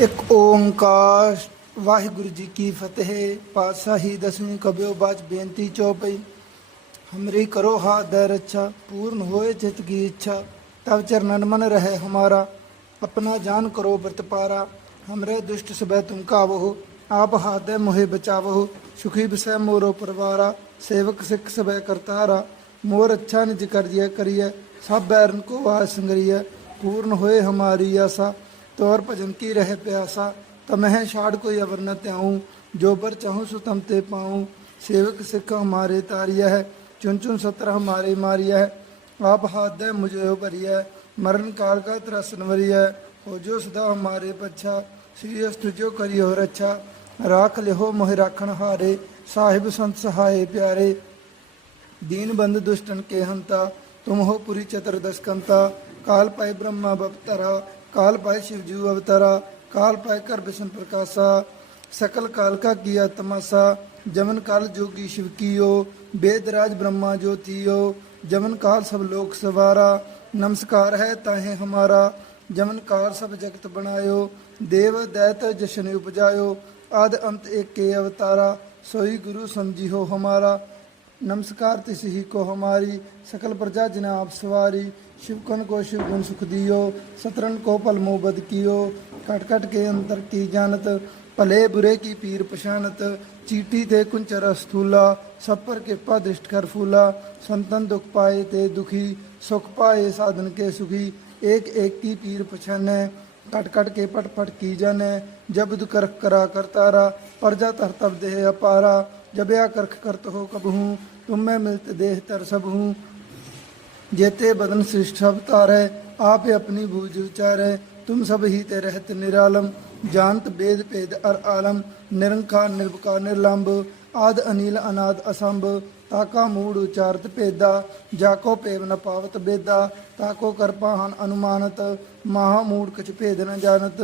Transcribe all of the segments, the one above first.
ਇੱਕ ਓੰਕਾਰ, ਵਾਹਿਗੁਰੂ ਜੀ ਕੀ ਫਤਿਹ, ਪਾਤਸ਼ਾਹੀ ਦਸਵੀਂ ਕਬਿਓ ਬਾਜ ਬੇਨਤੀ ਚੋਪਈ ਹਮਰੀ ਕਰੋ ਹਾ ਹਾਦਰ ਅੱਛਾ ਪੂਰਨ ਹੋਏ ਚਿਤ ਕੀ ਇੱਛਾ, ਤਵ ਚਰਨਨ ਮਨ ਰਹੇ ਹਮਾਰਾ, ਆਪਣਾ ਜਾਨ ਕਰੋ ਵਰਤਪਾਰਾ ਹਮਰੇ ਦੁਸ਼ਟ ਸਬੈ ਤੁਮ ਕਾਵੋ, ਆਪ ਹਾਦੇ ਮੋਹਿ ਬਚਾਵੋ, ਸੁਖੀ ਬਸੈ ਮੋਰੋ ਪਰਵਾਰਾ, ਸੇਵਕ ਸਿੱਖ ਸਬੈ ਕਰਤਾਰਾ, ਮੋਰ ਅੱਛਾ ਨਿਜ ਕਰ ਦਿਆ ਕਰੀਐ, ਸਭ ਬੈਰਨ ਕੋ ਆਸ ਸੰਗਰੀਐ, ਪੂਰਨ ਹੋਏ ਹਮਾਰੀ ਆਸਾ होए हमारी आशा तोर भजन की रहे प्यासा तमह छाड़ कोई अवर न त्याऊं जो बर चाहूं सो तम ते पाऊं सेवक सिख हमारे तारिया है चुन चुन सत्र हमारे मारिया है आप हाथ दे मुझे भरिया है मरण काल का त्रसन वरिया है हो जो सदा हमारे पच्छा श्री अस्तु जो करियो रक्षा राख लिहो मोह राखण हारे साहिब संत सहाय प्यारे दीन बंद दुष्टन के हंता तुम हो पुरी चतुर्दश कंता काल पाए ब्रह्मा बवतरा काल पाए शिवजू अवतरा काल पाए कर विष्णु प्रकाशा सकल काल का किया तमाशा जमन काल जोगी शिव कियो वेदराज ब्रह्मा ज्योतियो जमन काल सब लोक सवारा नमस्कार है ताहे हमारा जमन काल सब जगत बनायो देव दैत जशन उपजायो आद अंत एक के अवतारा सोई गुरु समझी हो हमारा नमस्कार तिस ही को हमारी सकल प्रजा जिना आप सवारी शिवकन को शिव गुण सुख दियो सतरन को पल मोह बद कियो कट कट के अंतर की जानत भले बुरे की पीर पशानत चीटी ते कुंचर स्थूला सब पर कृपा दृष्ट कर फूला संतन दुख पाए ते दुखी सुख पाए साधन के सुखी एक एक की पीर पछाने कट कट के पट पट की जाने जब दुकर करा करतारा प्रजा तर तब देह अपारा जब या करख करत हो कब हूँ तुम में मिलत देह तर सब हूँ जेते बदन सृष्ट अवतारै आप अपनी बूझ उचारै तुम सब ही ते रहत निरालम जानत वेद भेद अर आलम निरंकार निर्विकार निर्लंब आद अनिल अनाद असंभ ताका मूड उचारत ਭੇਦਾ ਜਾਕੋ ਪੇਵ ਨ ਪਾਵਤ ਬੇਦਾ ਤਾਕੋ ਕਰਪਾਹਨ ਅਨੁਮਾਨਤ ਮਹਾ ਮੂੜ ਕਛ ਭੇਦ ਨ ਜਾਣਤ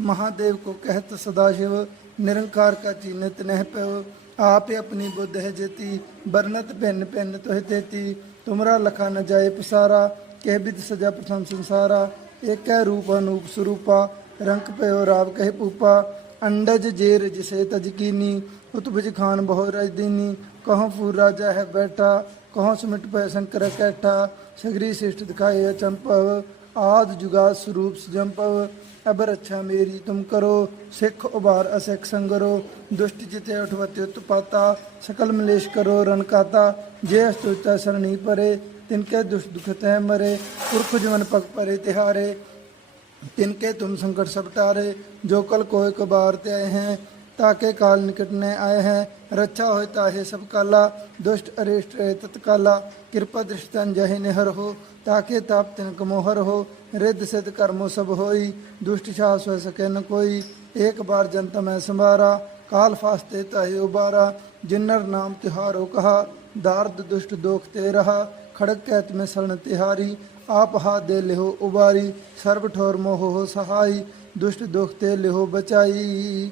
ਮਹਾਦੇਵ ਕੋ ਕਹਿਤ ਸਦਾ शिव ਨਿਰੰਕਾਰ ਕਾ ਚੀਨਤ ਨਹਿ ਪਇਓ ਆਪੇ ਆਪਣੀ ਬੁੱਧ ਹੈ ਜੇਤੀ ਬਰਨਤ ਭਿੰਨ ਭਿੰਨ ਤੋਹਿ ਤੇਤੀ, ਤੁਮਰਾ ਲਖਾ ਨ ਜਾਏ ਪਸਾਰਾ, ਕਹਿ ਬਿਦ ਸਜਾ ਪ੍ਰਥਮ ਸੰਸਾਰਾ, ਏਕੈ ਰੂਪ ਅਨੂਪ ਸਰੂਪਾ, ਰੰਕ ਪਇਓ ਰਾਵ ਕਹਿ ਪੂਪਾ ਅੰਡਜ ਜੇਰ ਜਿਸੇ ਤਜ ਕੀਨੀ ਉਤਬਜ ਖਾਨ ਬਹੁ ਰਜ ਦੀਨੀ ਕਹਉ ਫੂਰ ਰਾਜਾ ਹੈ ਬੈਠਾ ਕਹਉ ਸੁਮਿਟ ਪੈ ਸ਼ੰਕਰ ਕੈਠਾ, ਸਗਰੀ ਸਿਸ਼ਟ ਦਿਖਾਏ ਚੰਪਵ ਆਦ ਜੁਗਾ ਸਰੂਪ ਸਜੰਪਵ ਅਬ ਰੱਛਾ ਮੇਰੀ ਤੁਮ ਕਰੋ ਸਿੱਖ ਉਬਾਰ ਅਸਿੱਖ ਸੰਗਰੋ ਦੁਸ਼ਟ ਜਿਤੇ ਉਠਵਤੇ ਉਤਪਾਤਾ ਸਕਲ ਮਲੇਸ਼ ਕਰੋ ਰਨ ਕਾਤਾ ਜੇ ਅਸਤੁਤਾ ਸਰਣੀ ਪਰੇ ਤਿਨਕੇ ਦੁਸ਼ ਦੁਖਤ ਹੈ ਮਰੇ ਪੁਰਖ ਜਵਨ ਪਗ ਪਰੇ ਤਿਹਾਰੇ तिनके तुम संकट सब टारे जो कल कोय कबार ते आए ਤਾਕੇ ਕਾਲ ਨਿਕਟ ਨੇ ਆਏ ਹੈ, ਰੱਛਾ ਹੋਇ ਤਾਹੇ ਸਭ ਕਾਲਾ, ਦੁਸ਼ਟ ਅਰਿਸ਼ਟ ਰਹਿ ਤਤ ਕਾਲਾ, ਕਿਰਪਾ ਦ੍ਰਿਸ਼ਟਨ ਜਹਿ ਨਿਹਰ ਹੋ, ਤਾਕੇ ਤਾਪ ਤਿਨ ਕਮੋਹਰ ਹੋ, ਰਿੱਧ ਸਿਧ ਕਰਮੋ ਸਭ ਹੋਈ, ਦੁਸ਼ਟ ਛਾ ਸੋ ਸਕੇ ਨ ਕੋਈ, ਏਕ ਬਾਰ ਜੰਤ ਮੈਂ ਸੰਭਾਰਾ, ਕਾਲ ਫਾਸਤੇ ਤਾਹੇ ਉਬਾਰਾ, ਜਿਨਰ ਨਾਮ ਤਿਹਾਰੋ ਕਹਾ, ਦਾਰਦ ਦੁਸ਼ਟ ਦੋਖ ਤੇ ਰਹਾ, ਖੜਕ ਕੈਤ ਮੈਂ ਸਰਣ ਤਿਹਾਰੀ, ਆਪ ਹਾ ਦੇ ਲਿਹੋ ਉਬਾਰੀ, ਸਰਬ ਠੋਰ ਮੋਹ ਹੋ ਸਹਾਈ, ਦੁਸ਼ਟ ਦੁਖ ਤੇ ਲਿਹੋ ਬਚਾਈ।